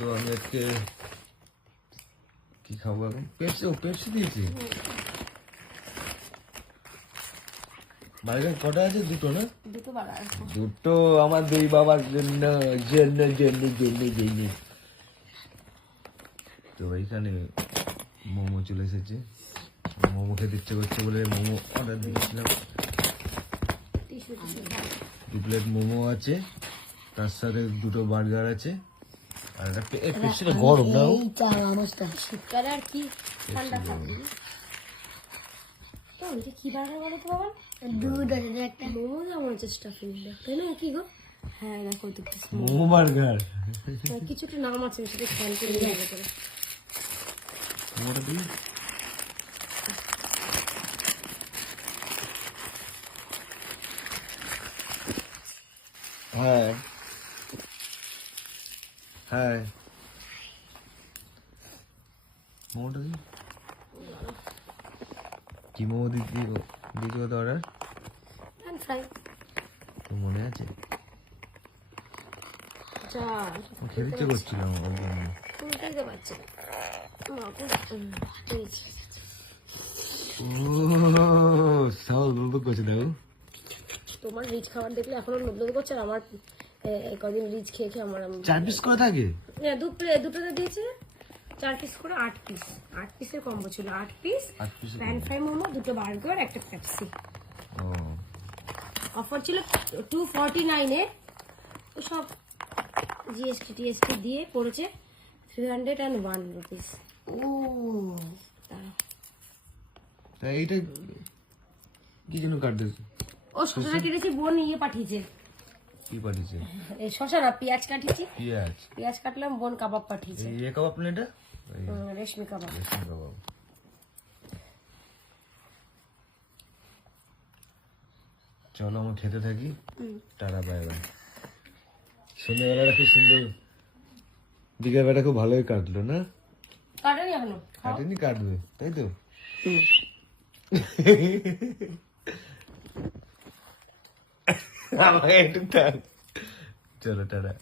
তো আমি আজকে কি খাবো এখন? পেপসি দিয়েছি। বার্গার কটা আছে? দুটো না? দুটো আমার দুই বাবার জন্য। তো এইখানে মোমো চলে এসেছে। মোমো খেতে ইচ্ছে করছে বলে মোমো অর্ডার দিয়েছিলাম। 2 প্লেট মোমো আছে, তার সাথে দুটো বার্গার আছে, আর একটা পেপসিটা গরম না? শীতকালে আর কি ঠান্ডা খাবি? তো এটা কি বার্গার বলো তো বাবা? দুধ আছে একটা। মোমো যেমন হচ্ছে স্টাফিং, তাই না? কি গো? হ্যাঁ দেখো তো মোমো বার্গার। কিছুটা নাম আছে, সেটা খেয়াল করে ভালো করে। মোমোটা দিই। হ্যাঁ হ্যাঁ, মোমোটা দিই। কি মোমো দিয়েছো কত অর্ডার? ফ্রাই তো মনে আছে? যা খেতে ইচ্ছে করছিল ওই জন্য। খেতে পারছি না। ও সাউল দুধ করছে দেখো। তোমার রিচ খাবার দেখলে এখনো লোভ করছে, আর আমার কদিন রিচ খেয়ে খেয়ে আমার 4 পিস করে থাকে। দুটোতে দিয়েছে 4 পিস করে, 8 পিস। 8 পিসের কম্বো ছিল, 8 পিস প্যান ফ্রাই মোমো, দুটো বার্গার, একটা পেপসি। ও অফার ছিল 249 এ। তো সব জিএসটি দিয়ে পড়েছে 301 রুপিস। এইটা কি জন্য কাট দিয়েছে? ও শশা কেটেছি, বোন ইয়ে পাঠিয়েছে। কি পাঠিয়েছে? এই শশা না, পেঁয়াজ কাটিয়েছি। পেঁয়াজ কাটলাম, বোন কাবাব পাঠিয়েছে। এই কাবাব না এটা? রেশমি কাবাব। রেশমি কাবাব। চলো আমরা খেতে থাকি। Tata, bye bye. সন্ধ্যেবেলাটা খুব সুন্দর, বিকেলবেলাটা খুব ভালোই কাটলো না? কাটেনি এখনো? কাটেনি, কাটবে তাই তো? আমাকে একটু চলো টাটা।